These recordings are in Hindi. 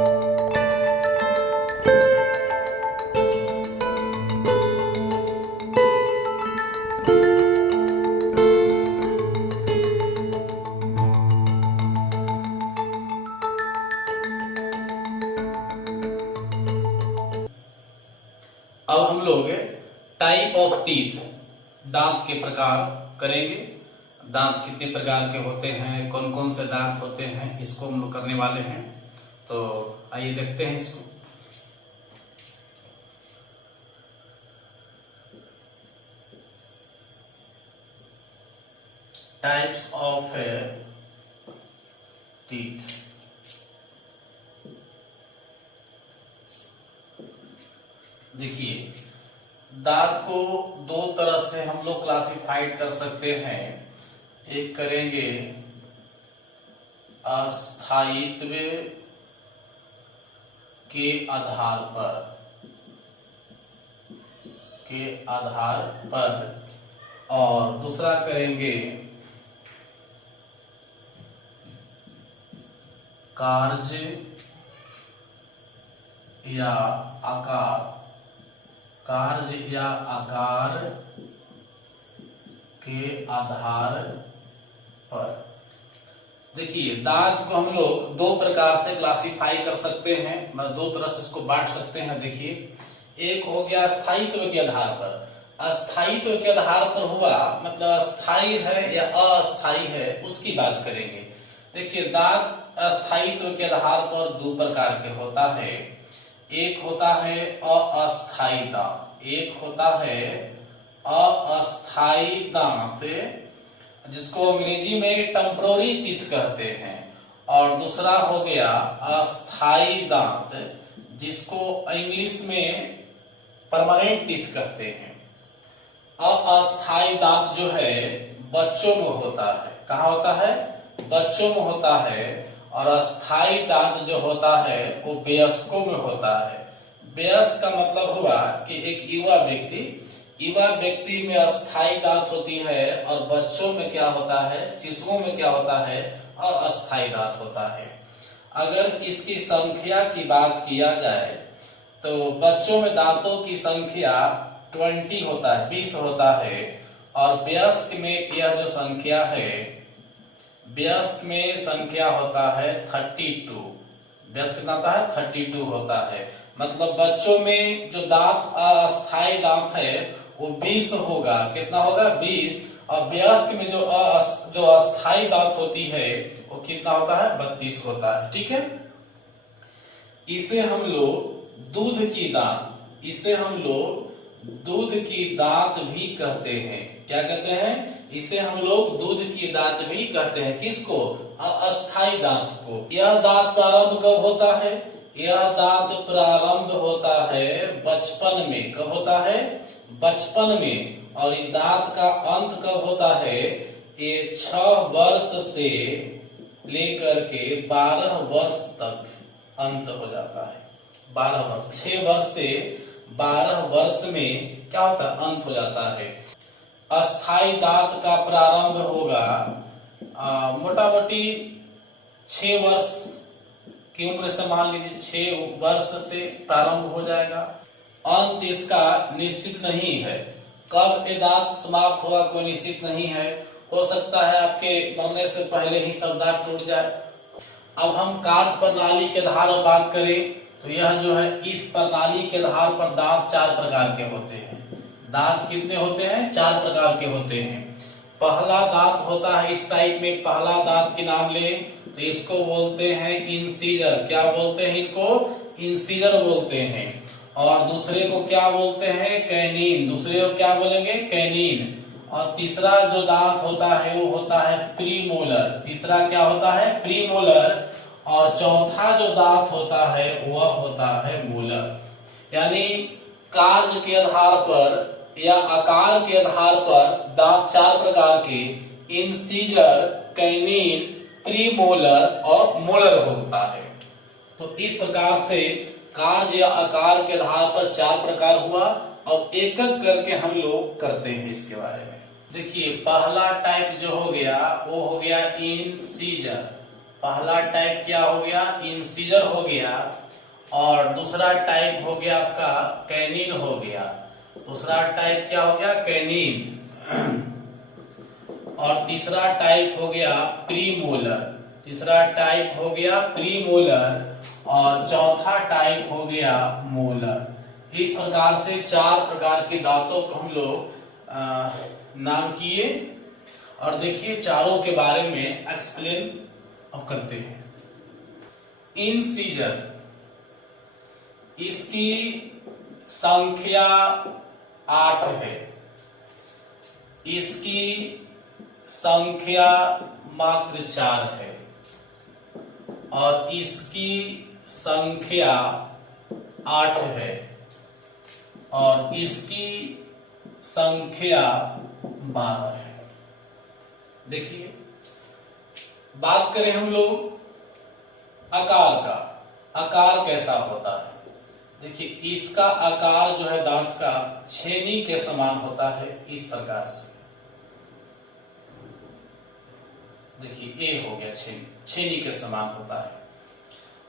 अब हम लोग टाइप ऑफ टीथ, दांत के प्रकार करेंगे। दांत कितने प्रकार के होते हैं, कौन कौन से दांत होते हैं, इसको हम लोग करने वाले हैं। तो आइए देखते हैं इसको। Types of teeth. देखिए, दांत को दो तरह से हम लोग क्लासिफाइड कर सकते हैं। एक करेंगे अस्थायित्व के आधार पर और दूसरा करेंगे कार्य या आकार के आधार पर। देखिए, दांत को हम लोग दो प्रकार से क्लासिफाई कर सकते हैं, मतलब दो तरह से इसको बांट सकते हैं। देखिए, एक हो गया स्थायित्व के आधार पर। अस्थायित्व के आधार पर हुआ मतलब स्थायी है या अस्थायी है, उसकी बात करेंगे। देखिए, दांत अस्थायित्व के आधार पर दो प्रकार के होता है। एक होता है अस्थायी दांत, एक होता है अस्थायी दांत, जिसको अंग्रेजी में टेम्पररी टीथ कहते हैं, और दूसरा हो गया अस्थायी दांत, जिसको इंग्लिश में परमानेंट टीथ कहते हैं। अस्थायी दांत जो है बच्चों में होता है। कहाँ होता है? बच्चों में होता है। और अस्थायी दांत जो होता है वो वयस्कों में होता है। वयस्क का मतलब हुआ कि एक युवा व्यक्ति में अस्थायी दांत होती है, और बच्चों में क्या होता है, शिशुओं में क्या होता है, अस्थायी दांत होता है। अगर इसकी संख्या की बात किया जाए तो बच्चों में दांतों की संख्या 20 होता है, 20 होता है, और वयस्क में यह जो संख्या है, वयस्क में संख्या होता है 32। वयस्क कितना होता है? 32 होता है। मतलब बच्चों में जो दांत अस्थायी दांत है वो 20 होगा। कितना होगा? 20। और वयस्क में जो अस्थायी दांत होती है वो कितना होता है? 32 होता है। ठीक है। इसे हम लोग दूध की दांत भी कहते हैं। क्या कहते हैं? इसे हम लोग दूध की दांत भी कहते हैं। किसको? अस्थायी दांत को। यह दांत प्रारंभ कब होता है? यह दांत प्रारंभ होता है बचपन में। कब होता है? बचपन में। और इस दांत का अंत कब होता है? ये 6 वर्ष से लेकर के 12 वर्ष तक अंत हो जाता है। 12 वर्ष, 6 वर्ष से 12 वर्ष में क्या होता है? अंत हो जाता है। अस्थायी दांत का प्रारंभ होगा मोटा मोटी 6 वर्ष की उम्र से, मान लीजिए 6 वर्ष से प्रारंभ हो जाएगा। अंत इसका निश्चित नहीं है। कब ये दांत समाप्त होगा कोई निश्चित नहीं है। हो सकता है आपके मरने से पहले ही सब दांत टूट जाए। अब हम कार्य प्रणाली के आधार पर बात करें तो यह जो है, इस प्रणाली के आधार पर दांत 4 प्रकार के होते हैं। दांत कितने होते हैं? 4 प्रकार के होते हैं। पहला दांत होता है इस टाइप में। पहला दांत के नाम ले तो इसको बोलते हैं इंसीजर। क्या बोलते हैं? इनको इंसीजर बोलते हैं। और दूसरे को क्या बोलते हैं? कैनिन। दूसरे को क्या बोलेंगे? कैनिन। और तीसरा जो दांत होता है वो होता है प्रीमोलर। तीसरा क्या होता है? प्रीमोलर। और चौथा जो दांत होता है वह होता है मोलर। यानी कार्य के आधार पर या आकार के आधार पर दांत 4 प्रकार के इंसीजर, कैनिन, प्रीमोलर और मोलर होता है। तो इस प्रकार से कार्य या आकार के आधार पर 4 प्रकार हुआ। और एक एक करके हम लोग करते हैं इसके बारे में। देखिए, पहला टाइप जो हो गया वो हो गया इंसीजर। पहला टाइप क्या हो गया, इंसीजर हो गया, और दूसरा टाइप हो गया आपका कैनिन हो गया। दूसरा टाइप क्या हो गया, कैनिन। और तीसरा टाइप हो गया प्रीमोलर। तीसरा टाइप हो गया प्रीमोलर, और चौथा टाइप हो गया मोलर। इस प्रकार से 4 प्रकार के दांतों को हम लोग नाम किए, और देखिए चारों के बारे में एक्सप्लेन अब करते हैं। इंसीजर, इसकी संख्या 8 है। इसकी संख्या मात्र 4 है, और इसकी संख्या 8 है, और इसकी संख्या 12 है। देखिए, बात करें हम लोग आकार का, आकार कैसा होता है। देखिए, इसका आकार जो है दांत का छेनी के समान होता है, इस प्रकार से। देखिए, ए हो गया छेनी, छेनी के समान होता है।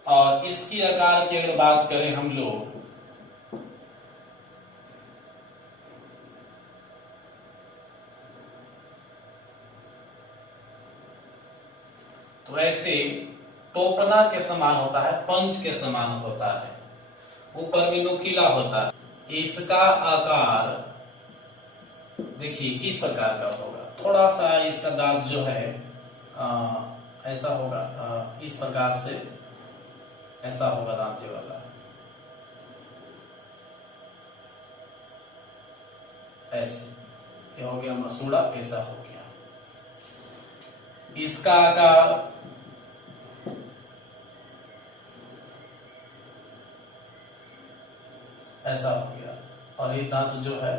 और इसकी आकार की अगर बात करें हम लोग, तो ऐसे टोपना के समान होता है, पंच के समान होता है, ऊपर में नुकीला होता है। इसका आकार देखिए इस प्रकार का होगा। थोड़ा सा इसका दांत जो है ऐसा होगा, इस प्रकार से ऐसा होगा दांत ये वाला, ऐसे। ये हो गया मसूड़ा, ऐसा हो गया। इसका आकार ऐसा हो गया, और ये दांत जो है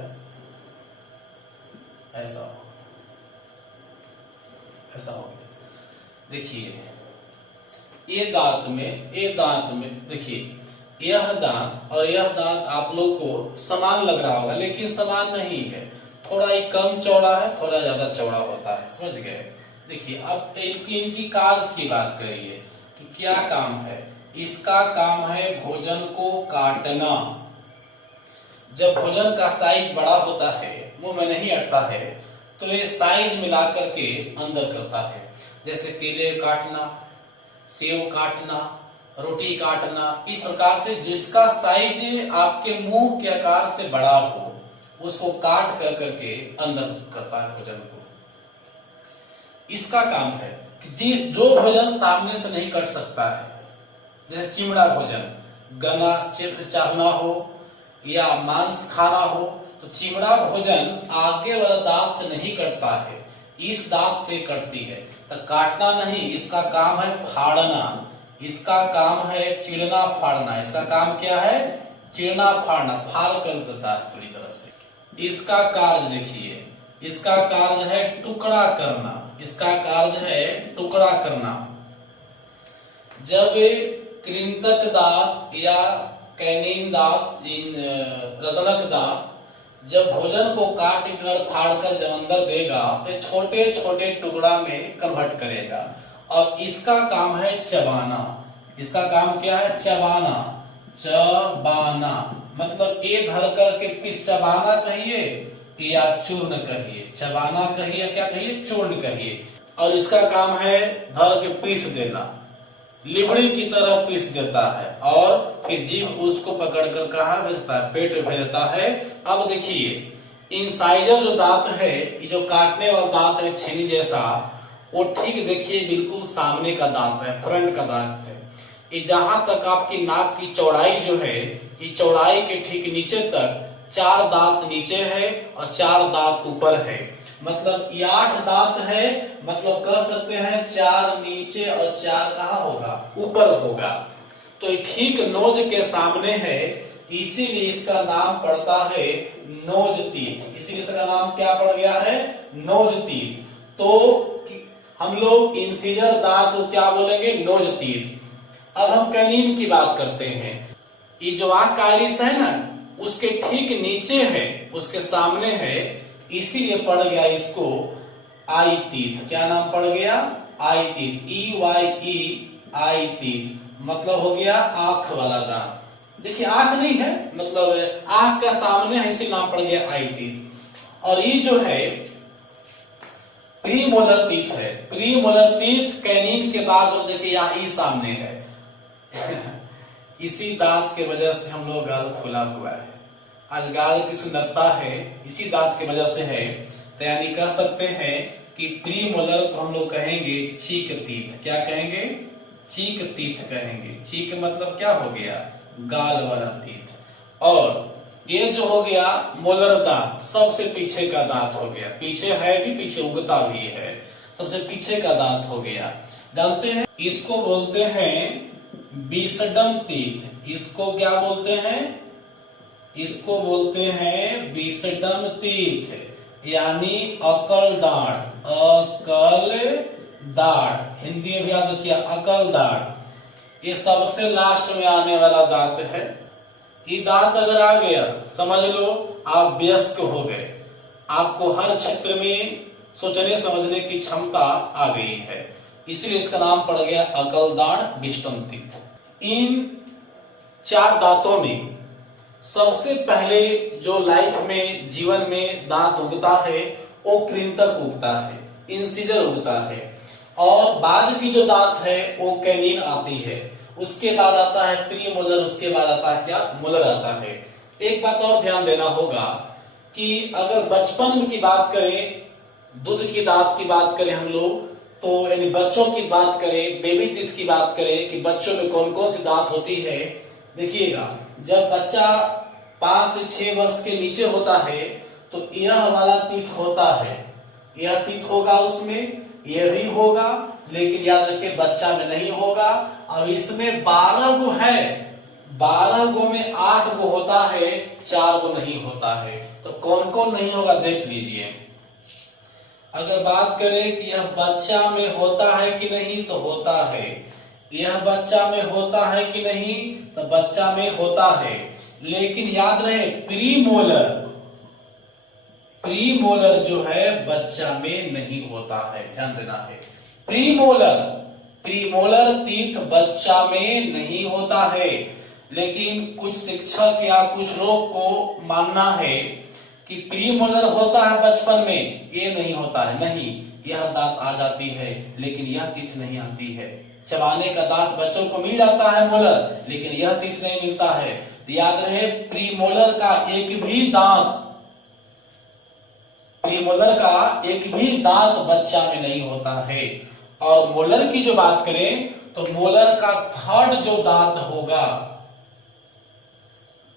ऐसा हो गया, ऐसा हो गया। देखिए, ये दांत में देखिए, यह दांत और यह दांत आप लोग को समान लग रहा होगा, लेकिन समान नहीं है। थोड़ा ही कम चौड़ा है, थोड़ा ज्यादा चौड़ा होता है, समझ गए। देखिए, अब इनकी कार्य की बात करिए कि क्या काम है। इसका काम है भोजन को काटना। जब भोजन का साइज बड़ा होता है, मुंह में नहीं अटता है, तो ये साइज मिलाकर के अंदर करता है। जैसे केले काटना, सेव काटना, रोटी काटना, इस प्रकार से जिसका साइज आपके मुंह के आकार से बड़ा हो, उसको काट कर करके अंदर करता है भोजन को। इसका काम है कि जो भोजन सामने से नहीं कट सकता है, जैसे चिमड़ा भोजन, गना चाहना हो या मांस खाना हो, तो चिमड़ा भोजन आगे वाला दांत से नहीं कटता है, इस दांत से कटती है। तो काटना नहीं, इसका काम है फाड़ना। इसका काम है चिड़ना फाड़ना। इसका काम क्या है, चिड़ना फाड़ना, फाड़ कर देता है पूरी तरह से। इसका कार्य देखिए, इसका कार्य है टुकड़ा करना। इसका कार्य है टुकड़ा करना। जब कृंतक दांत या कैनिन दांत, रत्नक दांत जब भोजन को काट कर फाड़ कर जब अंदर देगा, तो छोटे छोटे टुकड़ा में कन्वर्ट करेगा, और इसका काम है चबाना। इसका काम क्या है, चबाना। चबाना मतलब ए धर करके पीस, चबाना कहिए या चूर्ण कहिए, चबाना कहिए, क्या कहिए, चूर्ण कहिए। और इसका काम है धर के पीस देना, लिबड़ी की तरह पीस देता है, और फिर जीभ उसको पकड़ कर कहाँ भेजता है, पेट में भेजता है। अब देखिए, इंसाइजर जो दांत है, ये जो काटने वाला दांत है छेनी जैसा, वो ठीक देखिए बिल्कुल सामने का दांत है, फ्रंट का दांत है। ये जहां तक आपकी नाक की चौड़ाई जो है, ये चौड़ाई के ठीक नीचे तक 4 दांत नीचे है और 4 दांत ऊपर है। मतलब ये 8 दांत है, मतलब कह सकते हैं 4 नीचे और 4 कहाँ होगा, ऊपर होगा। तो ये ठीक नोज के सामने है, इसीलिए इसका नाम पड़ता है नोज तीत। इसीलिए इसका नाम क्या पड़ गया है, नोज तीत। तो हम लोग इंसीजर दांत को क्या बोलेंगे, नोज तीत। अब हम कैनिन की बात करते हैं। ये जो आंख का आइरिस है ना, उसके ठीक नीचे है, उसके सामने है, इसीलिए पड़ गया इसको आई तीत। क्या नाम पड़ गया, आई टीथ, EYE टीथ, मतलब हो गया आंख वाला दांत। देखिए आंख नहीं है, मतलब आंख का सामने है, इसी नाम पड़ गया आई टीथ। और ये जो है प्रीमोलर टीथ है। प्रीमोलर टीथ कैनिन के बाद, और देखिए यहाँ ई सामने है इसी दांत के वजह से हम लोग गाल खुला हुआ है। आज गाल की सुंदरता है इसी दांत की वजह से है। तो यानी कह सकते हैं कि प्रीमोलर को हम लोग कहेंगे चीक टीथ। क्या कहेंगे? चीक टीथ कहेंगे। चीक मतलब क्या हो गया? गाल वाला टीथ। और ये जो हो गया मोलर दांत, सबसे पीछे का दांत हो गया। पीछे है भी, पीछे उगता भी है, सबसे पीछे का दांत हो गया। जानते हैं इसको बोलते हैं विसडम टीथ। इसको क्या बोलते हैं? इसको बोलते हैं विसडम टीथ, यानी अकल दाढ़। अकल दाढ़ हिंदी में भी याद रखिए, अकल दाढ़। ये सबसे लास्ट में आने वाला दांत है। ये दांत अगर आ गया समझ लो आप वयस्क हो गए। आपको हर क्षेत्र में सोचने समझने की क्षमता आ गई है, इसलिए इसका नाम पड़ गया अकल दाढ़ विस्डम टीथ। इन चार दांतों में सबसे पहले जो लाइफ में, जीवन में दांत उगता है वो कृंतक उगता है, इंसिजर उगता है। और बाद की जो दांत है वो कैनिन आती है। उसके बाद आता है प्रीमोलर, उसके बाद आता है क्या? मोलर आता है। एक बात और ध्यान देना होगा कि अगर बचपन की बात करें, दूध की दांत की बात करें हम लोग, तो यानी बच्चों की बात करें, बेबी टीथ की बात करें कि बच्चों में कौन कौन सी दांत होती है। देखिएगा जब बच्चा 5 से 6 वर्ष के नीचे होता है तो यह वाला टीथ होता है, यह टीथ होगा, उसमें यह भी होगा, लेकिन याद रखिए बच्चा में नहीं होगा। अब इसमें 12 गो है, 12 गो में 8 गो होता है, 4 गो नहीं होता है। तो कौन कौन नहीं होगा देख लीजिए। अगर बात करें कि यह बच्चा में होता है कि नहीं, तो होता है। यह बच्चा में होता है कि नहीं, तो बच्चा में होता है। लेकिन याद रहे प्रीमोलर, प्रीमोलर जो है बच्चा में नहीं होता है, ध्यान देना है। प्रीमोलर, प्रीमोलर टीथ बच्चा में नहीं होता है। लेकिन कुछ शिक्षक या कुछ लोग को मानना है कि प्रीमोलर होता है बचपन में, ये नहीं होता है। नहीं, यह दांत आ जाती है लेकिन यह टीथ नहीं आती है। चबाने का दांत बच्चों को मिल जाता है मोलर, लेकिन यह टीथ नहीं मिलता है। तो याद रहे प्रीमोलर का एक भी दांत, प्रीमोलर का एक भी दांत बच्चा में नहीं होता है। और मोलर की जो बात करें तो मोलर का थर्ड जो दांत होगा,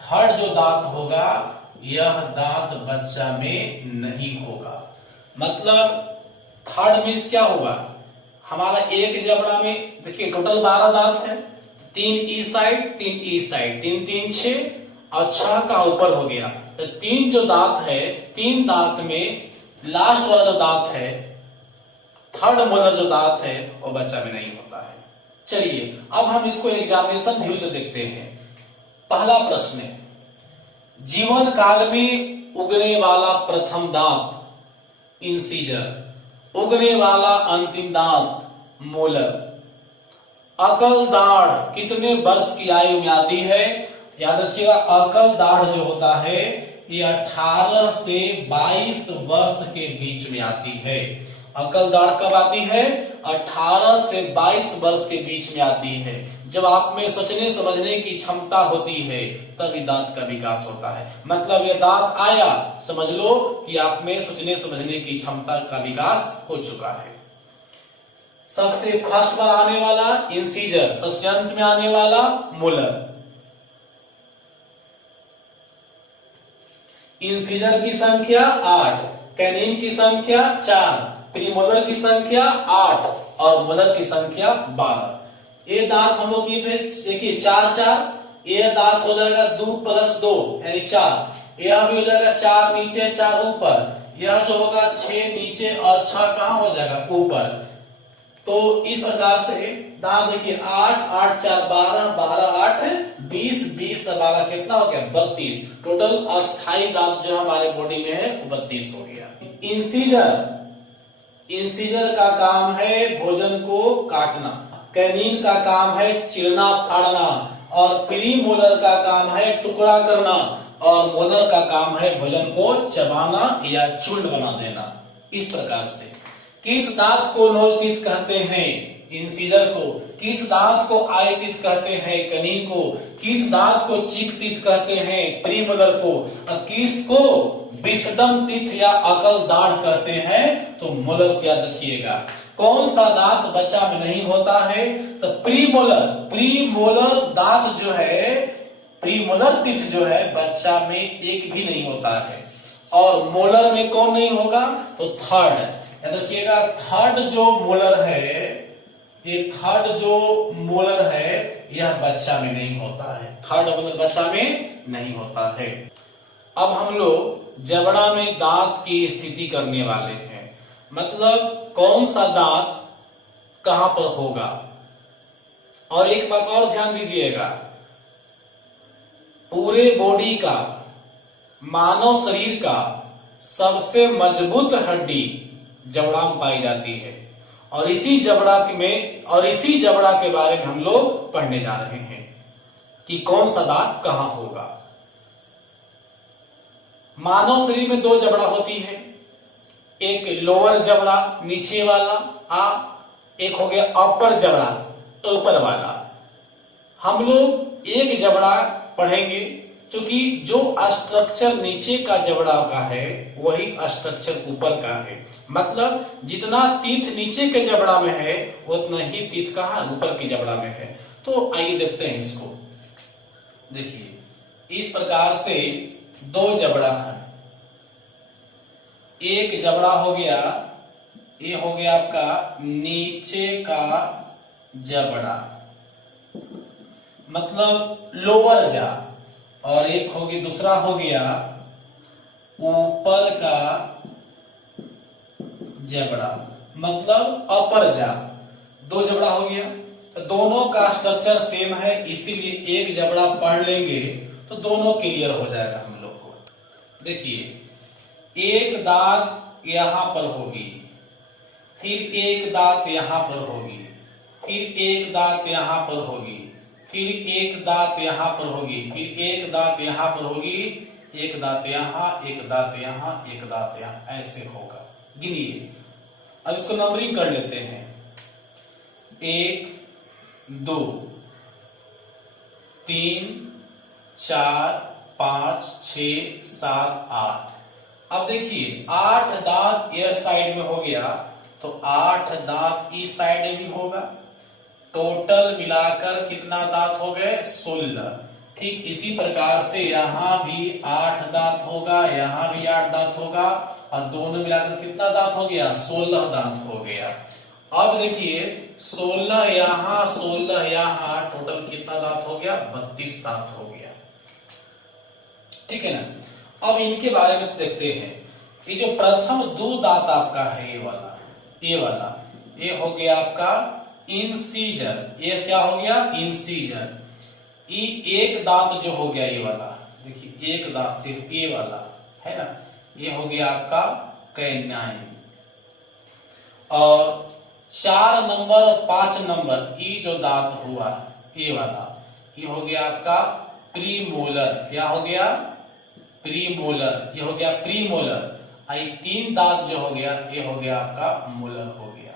थर्ड जो दांत होगा, यह दांत बच्चा में नहीं होगा। मतलब थर्ड मीन्स क्या होगा? हमारा एक जबड़ा में देखिए टोटल 12 दांत है, 3 ई साइड 3 ई साइड, 3 3 6 और 6 का ऊपर हो गया। तो 3 जो दांत है, 3 दांत में लास्ट वाला जो दांत है, थर्ड मोलर जो दांत है, वो बच्चा में नहीं होता है। चलिए अब हम इसको एग्जामिनेशन व्यू से देखते हैं। पहला प्रश्न है, जीवन काल में उगने वाला प्रथम दांत इंसीजर, उगने वाला अंतिम दांत मोलर। अकल दाढ़ कितने वर्ष की आयु में आती है? याद रखिएगा अकल दाढ़ जो होता है ये 18 से 22 वर्ष के बीच में आती है। अकल दाढ़ कब आती है? 18 से 22 वर्ष के बीच में आती है। जब आप में सोचने समझने की क्षमता होती है तभी दांत का विकास होता है। मतलब ये दांत आया, समझ लो कि आप में सोचने समझने की क्षमता का विकास हो चुका है। सबसे फर्स्ट बार आने वाला इंसीजर, सबसे अंत में आने वाला मोलर। इंसीजर की संख्या 8, कैनिन की संख्या 4, प्रीमोलर की संख्या 8 और मोलर की संख्या 12। ये दांत हम लोग देखिए 4 4, ये दांत हो जाएगा 2 + 2 यानी 4। यह भी हो जाएगा 4 नीचे 4 ऊपर। यह जो होगा 6 नीचे और 6 कहां हो जाएगा? ऊपर। तो इस प्रकार से दांत देखिए 8 8 4 12 12 8 20 20 12 कितना हो गया? 32। टोटल अस्थायी दांत जो हमारे बॉडी में है वो 32 हो गया। इंसीजर इंसीजर का काम है भोजन को काटना, कैनिन का काम है चीरना फाड़ना, और प्रीमोलर का काम है टुकड़ा करना, और मोलर का काम है भोजन को चबाना या चूर्ण बना देना। इस प्रकार से किस दांत को नोचतीत कहते हैं? इंसीजर को। किस दांत को आयतीत कहते हैं? कैनिन को। किस दांत को चीकतीत कहते हैं? प्रीमोलर को। और किसको विस्डम टीथ या अकल दाढ़ कहते हैं? तो मोलर। याद रखिएगा। कौन सा दांत बच्चा में नहीं होता है? तो प्रीमोलर। प्रीमोलर दांत जो है, प्रीमोलर टीथ जो है बच्चा में एक भी नहीं होता है। और मोलर में कौन नहीं होगा? तो थर्ड। याद रखिएगा, थर्ड जो मोलर है, ये थर्ड जो मोलर है यह बच्चा में नहीं होता है। थर्ड मोलर बच्चा में नहीं होता है। अब हम लोग जबड़ा में दांत की स्थिति करने वाले हैं। मतलब कौन सा दांत कहां पर होगा। और एक बात और ध्यान दीजिएगा, पूरे बॉडी का, मानव शरीर का सबसे मजबूत हड्डी जबड़ा में पाई जाती है। और इसी जबड़ा के बारे में हम लोग पढ़ने जा रहे हैं कि कौन सा दांत कहां होगा। मानव शरीर में दो जबड़ा होती है, एक लोअर जबड़ा नीचे वाला एक हो गया अपर जबड़ा ऊपर वाला। हम लोग एक जबड़ा पढ़ेंगे, क्योंकि जो स्ट्रक्चर नीचे का जबड़ा का है वही स्ट्रक्चर ऊपर का है। मतलब जितना तीत नीचे के जबड़ा में है उतना ही तीत कहां? ऊपर के जबड़ा में है। तो आइए देखते हैं इसको। देखिए, इस प्रकार से दो जबड़ा है। एक जबड़ा हो गया, ये हो गया आपका नीचे का जबड़ा, मतलब लोअर जा, और एक हो गया, दूसरा हो गया ऊपर का जबड़ा, मतलब अपर जा। दो जबड़ा हो गया, तो दोनों का स्ट्रक्चर सेम है, इसीलिए एक जबड़ा पढ़ लेंगे तो दोनों क्लियर हो जाएगा हम लोग को। देखिए, एक दांत यहां पर होगी, फिर एक दांत यहां पर होगी, फिर एक दांत यहां पर होगी, फिर एक दांत यहां पर होगी, फिर एक दांत यहां पर होगी, एक दांत यहां, एक दांत यहां, एक दांत यहां, ऐसे होगा। गिनिए। अब इसको नंबरिंग कर लेते हैं। 1 2 3 4 5 6 7 8। अब देखिए, 8 दांत इस साइड में हो गया, तो 8 दांत इस साइड में भी होगा। टोटल मिलाकर कितना दांत हो गए? 16। ठीक इसी प्रकार से यहां भी 8 दांत होगा, यहां भी 8 दांत होगा, और दोनों मिलाकर कितना दांत हो गया? 16 दांत हो गया। अब देखिए, 16 यहां 16 यहां, टोटल कितना दांत हो गया? 32 दांत हो गया। ठीक है ना। अब इनके बारे में देखते हैं। ये जो प्रथम दो दांत आपका है, ये वाला ये हो गया आपका इंसीजर। ये क्या हो गया? इंसीजर। ये एक दांत जो हो गया, ये वाला देखिए, एक दांत सिर्फ ये वाला है ना, ये हो गया आपका कैनाइन। और 4 नंबर 5 नंबर ये जो दांत हुआ, ये वाला, ये हो गया आपका प्रीमोलर। क्या हो गया? प्रीमोलर। ये हो गया प्रीमोलर। ये 3 दांत जो हो गया, ये हो गया आपका मोलर हो गया,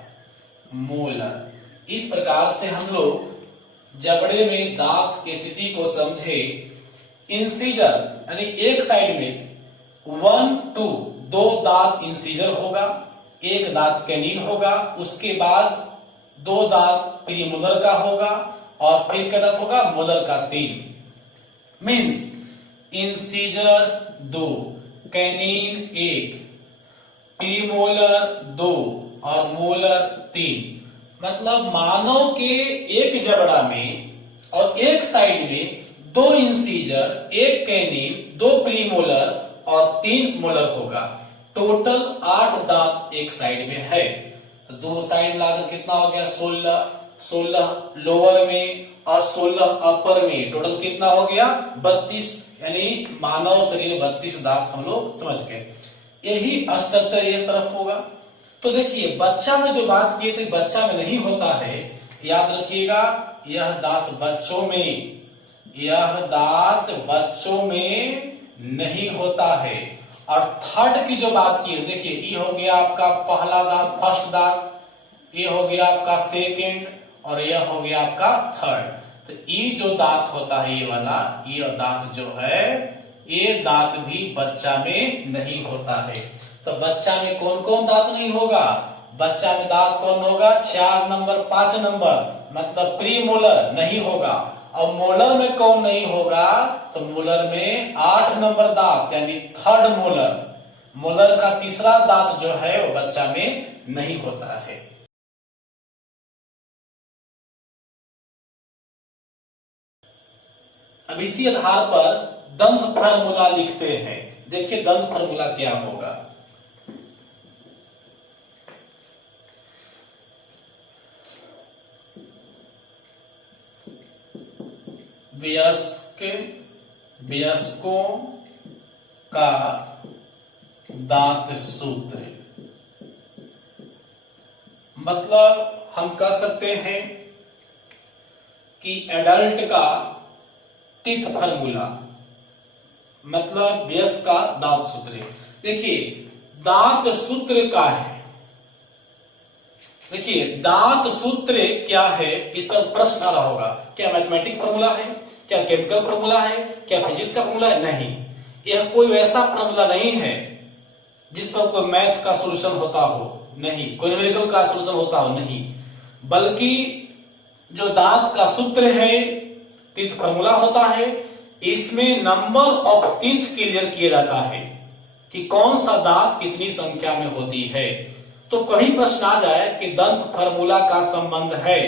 मोलर। इस प्रकार से हम लोग जबड़े में दांत की स्थिति को समझे। इंसीजर यानी एक साइड में 1 2 दो दांत इंसीजर होगा, एक दांत कैनिन होगा, उसके बाद 2 दांत प्रीमोलर का होगा, और फिर क्या दांत होगा? मोलर का 3। मीन्स इंसीजर 2, कैनिन 1, प्रीमोलर 2 और मोलर 3। मतलब मानव के एक जबड़ा में और एक साइड में 2 इंसीजर, 1 कैनिन, 2 प्रीमोलर और 3 मोलर होगा। टोटल 8 दांत एक साइड में है, तो 2 साइड मिलाकर कितना हो गया? 16। 16 लोअर में और 16 अपर में, टोटल कितना हो गया? 32। यानी मानव शरीर 32 दांत हम लोग समझ गए। यही स्ट्रक्चर एक तरफ होगा। तो देखिए बच्चा में जो बात किए थे बच्चा में नहीं होता है, याद रखिएगा, यह दांत बच्चों में, यह दांत बच्चों में नहीं होता है। और थर्ड की जो बात की है, देखिए ये हो गया आपका पहला दांत, फर्स्ट दांत, ये हो गया आपका सेकेंड, और यह हो गया आपका थर्ड। तो ये जो दांत होता है, ये वाला, ये दांत जो है, ये दांत भी बच्चा में नहीं होता है। तो बच्चा में कौन कौन दांत नहीं होगा? बच्चा में दांत कौन होगा? 4 नंबर, 5 नंबर, मतलब प्री मोलर नहीं होगा। और मोलर में कौन नहीं होगा? तो मोलर में 8 नंबर दांत, यानी थर्ड मोलर, मोलर का तीसरा दांत जो है वो बच्चा में नहीं होता है। अब इसी आधार पर दंत फार्मूला लिखते हैं। देखिए दंत फार्मूला क्या होगा। वयस्कों का दांत सूत्र, मतलब हम कह सकते हैं कि एडल्ट का टीथ फार्मूला, मतलब वयस्क का दांत सूत्र। देखिए दांत सूत्र का है, देखिए दांत सूत्र क्या है, इस पर प्रश्न आ रहा होगा। क्या मैथमेटिक फार्मूला है, क्या केमिकल फार्मूला है, क्या फिजिक्स का फार्मूला है? नहीं, यह कोई वैसा फार्मूला नहीं है जिस पर कोई मैथ का सॉल्यूशन होता हो, नहीं, कोई न्यूमेरिकल का सॉल्यूशन होता हो, नहीं, बल्कि जो दांत का सूत्र है, टीथ फार्मूला होता है, इसमें नंबर ऑफ टीथ क्लियर किया जाता है कि कौन सा दांत कितनी संख्या में होती है। तो कहीं प्रश्न आ जाए कि दंत फार्मूला का संबंध है,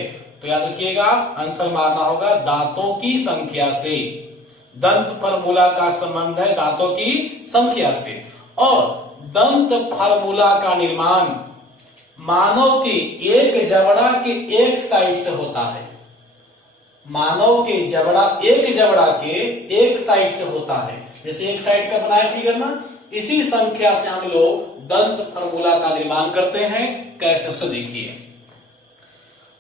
तो याद रखिएगा आंसर मारना होगा दांतों की संख्या से। दंत फार्मूला का संबंध है दांतों की संख्या से। और दंत फार्मूला का निर्माण मानव के एक जबड़ा के एक साइड से होता है। मानव के जबड़ा, एक जबड़ा के एक साइड से होता है। जैसे एक साइड का बनाया फिगर ना, इसी संख्या से हम लोग दंत फार्मूला का निर्माण करते हैं। कैसे, उसको देखिए।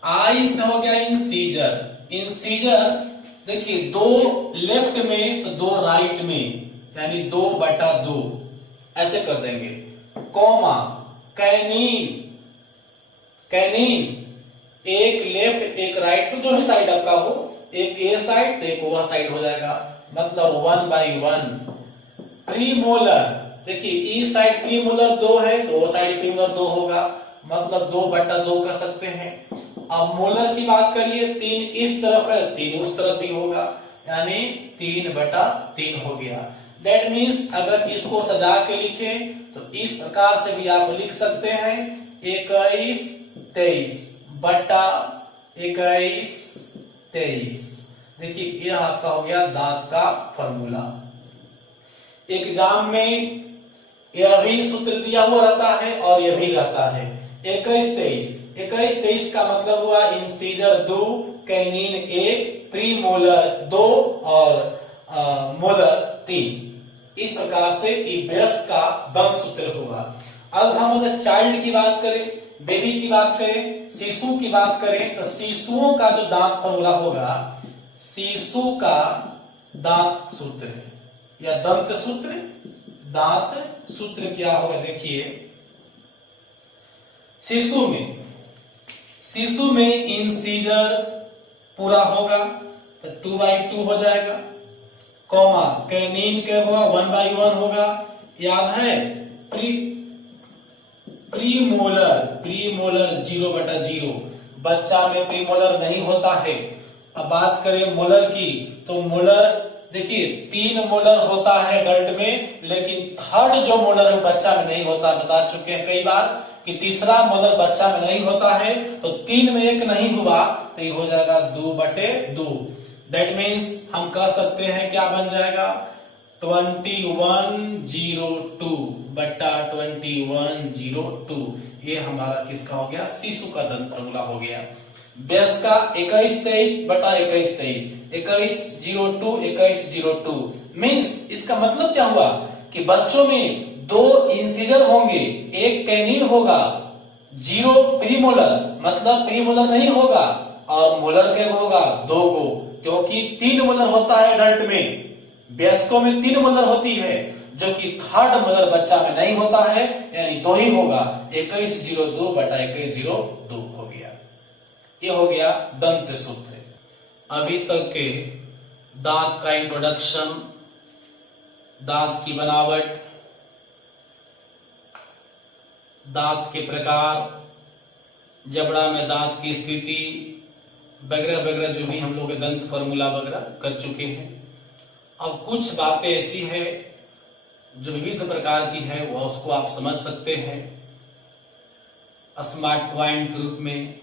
आई से हो गया इंसीजर। इंसीजर देखिए 2 लेफ्ट में तो 2 राइट में, यानी 2/2 ऐसे कर देंगे। कॉमा कैनिन, कैनिन एक लेफ्ट एक राइट, तो जो भी साइड आपका हो, एक ए साइड तो एक वह साइड हो जाएगा, मतलब 1/1। प्रीमोलर, देखिए ई साइड प्रीमोलर 2 है तो वो साइड प्रीमोलर 2 होगा, मतलब 2/2 कर सकते हैं। अब मोलर की बात करिए, 3 इस तरफ है, 3 उस तरफ भी होगा, यानी 3/3 हो गया। दैट मीन्स अगर इसको सजा के लिखे तो इस प्रकार से भी आप लिख सकते हैं 21/23। देखिए यह आपका हो गया दांत का फॉर्मूला। एग्जाम में यह भी सूत्र दिया हुआ रहता है और यह भी रहता है 21/23 का मतलब हुआ इंसीजर 2, कैनिन 1, प्रीमोलर 2 और मोलर 3। इस प्रकार से वयस्क का दंत सूत्र हुआ। अब हम अगर चाइल्ड की बात करें, बेबी की बात करें, शिशु की बात करें, तो शिशुओं का जो दांत फॉर्मूला होगा, शिशु का दांत सूत्र या दंत सूत्र, दांत सूत्र क्या होगा? देखिए शिशु में इंसीजर पूरा होगा तो 2/2 हो जाएगा, कॉमा कैनिन के होगा 1/1 होगा। याद है प्रीमोलर 0/0, बच्चा में प्रीमोलर नहीं होता है। अब बात करें मोलर की, तो मोलर देखिए 3 मोलर होता है एडल्ट में, लेकिन थर्ड जो मोलर है बच्चा में नहीं होता। बता चुके हैं कई बार कि तीसरा मोलर बच्चा में नहीं होता है, तो 3 में 1 नहीं हुआ तो ये हो जाएगा 2/2। दैट मीन्स हम कह सकते हैं क्या बन जाएगा 21/2102। ये हमारा किसका हो गया? शिशु का दंत फॉर्मूला हो गया। वयस्क का 21/23/21/23, 2102 2102। मीन्स इसका मतलब क्या हुआ कि बच्चों में 2 इंसीजर होंगे, एक कैनिन होगा जीरो प्रीमोलर, मतलब प्रीमोलर नहीं होगा और मोलर के होगा 2 को, क्योंकि 3 मोलर होता है एडल्ट में, वयस्कों में 3 मोलर होती है, जो कि थर्ड मोलर बच्चा में नहीं होता है, यानी 2 ही होगा। 2102 बटा 2102 हो गया। ये हो गया दंत सूत्र। अभी तक के दांत का इंट्रोडक्शन, दांत की बनावट, दांत के प्रकार, जबड़ा में दांत की स्थिति वगैरह वगैरह जो भी हम लोग दंत फॉर्मूला वगैरह कर चुके हैं। अब कुछ बातें ऐसी है जो विविध प्रकार की है, वह उसको आप समझ सकते हैं स्मार्ट पॉइंट के रूप में,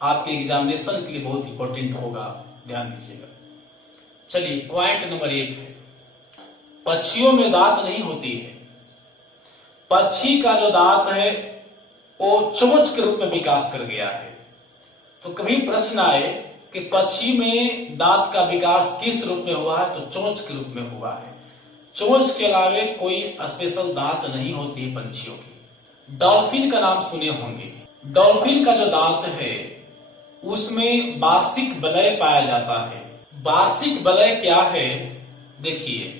आपके एग्जामिनेशन के लिए बहुत इंपॉर्टेंट होगा, ध्यान दीजिएगा। चलिए पॉइंट नंबर 1 है, पक्षियों में दांत नहीं होती है। पक्षी का जो दांत है वो चोंच के रूप में विकास कर गया है। तो कभी प्रश्न आए कि पक्षी में दांत का विकास किस रूप में हुआ है, तो चोंच के रूप में हुआ है। चोंच के अलावे कोई स्पेशल दांत नहीं होती है पंछियों की। डॉल्फिन का नाम सुने होंगे। डॉल्फिन का जो दांत है उसमें वार्षिक वलय पाया जाता है। वार्षिक वलय क्या है, देखिए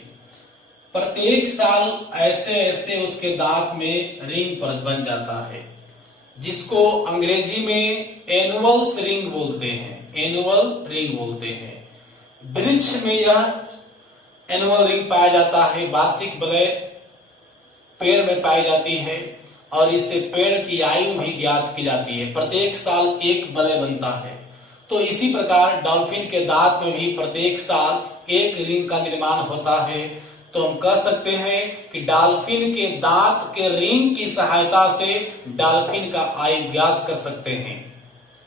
प्रत्येक साल ऐसे ऐसे उसके दांत में रिंग परत बन जाता है, जिसको अंग्रेजी में एनुअल रिंग बोलते हैं। एनुअल रिंग बोलते हैं। वृक्ष में यह एनुअल रिंग पाया जाता है, वार्षिक वलय पेड़ में पाई जाती है, और इससे पेड़ की आयु भी ज्ञात की जाती है। प्रत्येक साल एक वलय बनता है। तो इसी प्रकार डॉल्फिन के दांत में भी प्रत्येक साल एक रिंग का निर्माण होता है। तो हम कह सकते हैं कि डॉल्फिन के दांत के रिंग की सहायता से डॉल्फिन का आयु ज्ञात कर सकते हैं।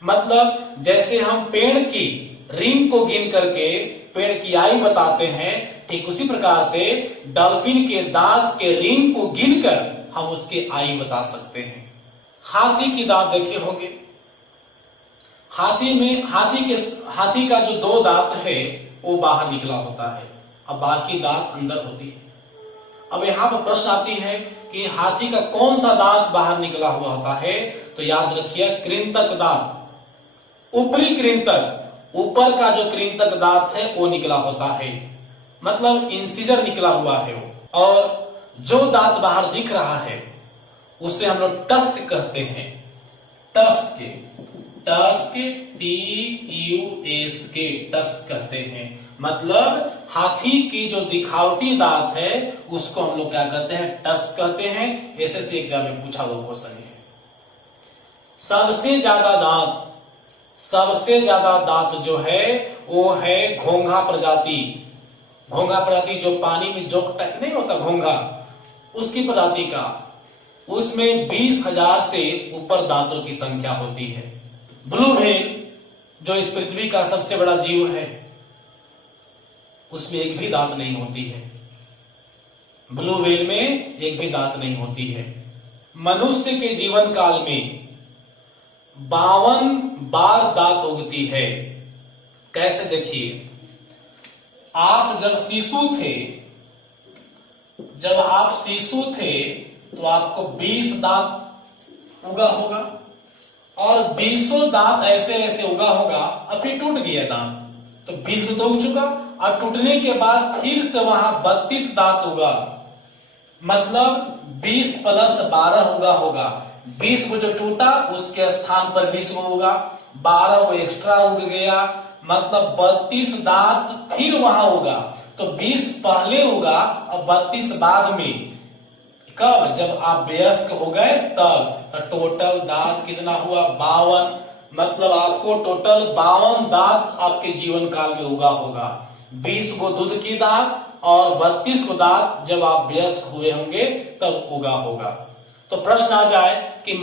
मतलब जैसे हम पेड़ की रिंग को गिन करके पेड़ की आयु बताते हैं, ठीक उसी प्रकार से डॉल्फिन के दांत के रिंग को गिनकर हम उसके आयु बता सकते हैं। हाथी की दांत देखे होंगे। हाथी का जो 2 दांत है वो बाहर निकला होता है, अब बाकी दांत अंदर होती है। अब यहाँ पर प्रश्न आती है कि हाथी का कौन सा दांत बाहर निकला हुआ होता है, तो याद रखिए कृंतक दांत, ऊपरी कृंतक, ऊपर का जो कृंतक दांत है वो निकला होता है, मतलब इंसिजर निकला हुआ है वो। और जो दांत बाहर दिख रहा है उसे हम लोग टस्क कहते हैं। टस्क, टस्क, TUSK, टस्क कहते हैं। मतलब हाथी की जो दिखावटी दांत है उसको हम लोग क्या कहते हैं, टस्क कहते हैं। एसएससी एग्जाम में पूछा वो क्वेश्चन है। सबसे ज्यादा दांत जो है वो है घोंघा प्रजाति। घोंघा प्रजाति जो पानी में जोक टाइप नहीं होता घोंघा, उसकी प्रजाति का, उसमें 20,000 से ऊपर दांतों की संख्या होती है। ब्लू व्हेल जो इस पृथ्वी का सबसे बड़ा जीव है उसमें एक भी दांत नहीं होती है। ब्लू व्हेल में एक भी दांत नहीं होती है। मनुष्य के जीवन काल में 52 बार दांत उगती है। कैसे, देखिए आप जब आप शिशु थे तो आपको 20 दांत उगा होगा, और 20 दांत ऐसे ऐसे उगा होगा, अभी टूट गया दांत, तो 20 तो उग चुका, और टूटने के बाद फिर से वहां 32 दांत उगा, मतलब 20 प्लस 12 उगा होगा। 20 को जो टूटा उसके स्थान पर 20 को उगा, 12 वो एक्स्ट्रा उग गया, मतलब 32 दांत फिर वहां उगा। तो 20 पहले उगा और 32 बाद में। कब? जब आप वयस्क हो गए तब। तो टोटल दांत कितना हुआ? 52। मतलब आपको टोटल 52 दांत आपके जीवन काल में उगा होगा। 20 को दूध की दांत और 32 को दांत जब आप वयस्क हुए होंगे तब उगा होगा। तो प्रश्न आ जाए कि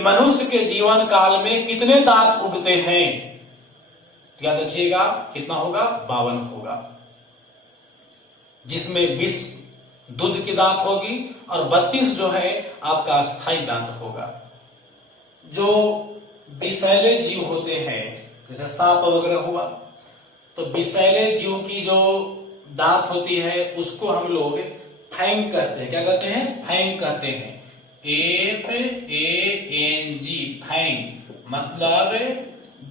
मनुष्य के जीवन काल में कितने दांत उगते हैं? याद रखिएगा कितना होगा? 52 होगा, जिसमें 20 दूध की दांत होगी और 32 जो है आपका स्थायी दांत होगा। जो विषैले जीव होते हैं जैसे सांप वगैरह हुआ, तो विषैले जीव की जो दांत होती है उसको हम लोग फैंग कहते हैं। क्या कहते हैं? फैंग कहते हैं। FANG, फैंग मतलब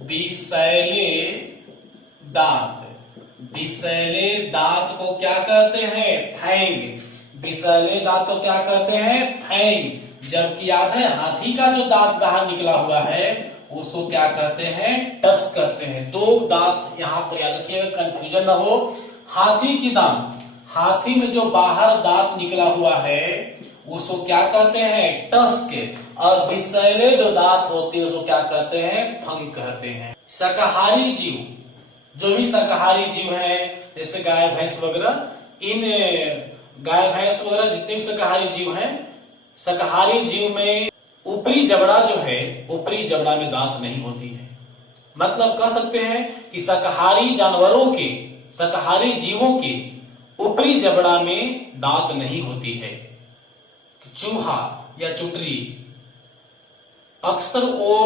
विषैले दांत। विषैले दांत को क्या कहते हैं? फैंग। विषैले दांत को क्या कहते हैं? फैंग। जबकि याद है हाथी का जो दांत बाहर निकला हुआ है उसको क्या कहते हैं? टस कहते हैं। दो दांत यहाँ पर याद रखिएगा, कंफ्यूजन ना हो। हाथी की दांत, हाथी में जो बाहर दांत निकला हुआ है उसको क्या कहते हैं? टस्क। और विषैले जो दांत होते हैं उसको क्या कहते हैं? फंग कहते हैं। शाकाहारी जीव, जो भी शाकाहारी जीव है जैसे गाय भैंस वगैरह, इन गाय भैंस वगैरह जितने भी शाकाहारी जीव हैं, शाकाहारी जीव में ऊपरी जबड़ा जो है, ऊपरी जबड़ा में दांत नहीं होती है। मतलब कह सकते हैं कि शाकाहारी जानवरों के, शाकाहारी जीवों के ऊपरी जबड़ा में दांत नहीं होती है। चूहा या चुटरी अक्सर वो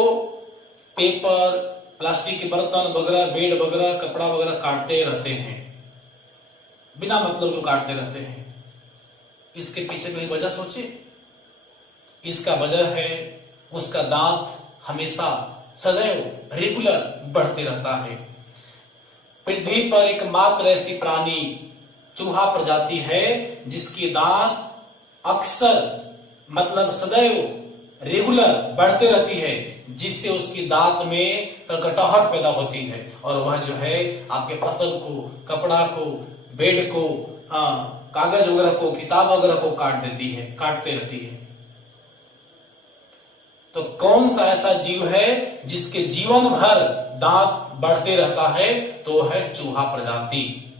पेपर, प्लास्टिक के बर्तन वगैरह, बेड वगैरह, कपड़ा वगैरह काटते रहते हैं, बिना मतलब को काटते रहते हैं। इसके पीछे कोई वजह सोचे? इसका वजह है उसका दांत हमेशा सदैव रेगुलर बढ़ते रहता है। पृथ्वी पर एकमात्र ऐसी प्राणी चूहा प्रजाति है जिसकी दांत अक्सर मतलब सदैव रेगुलर बढ़ते रहती है, जिससे उसकी दांत में कड़कटाहट पैदा होती है और वह जो है आपके फसल को, कपड़ा को, बेड को, कागज वगैरह को, किताब वगैरह को काट देती है, काटते रहती है। तो कौन सा ऐसा जीव है जिसके जीवन भर दांत बढ़ते रहता है? तो है चूहा प्रजाति।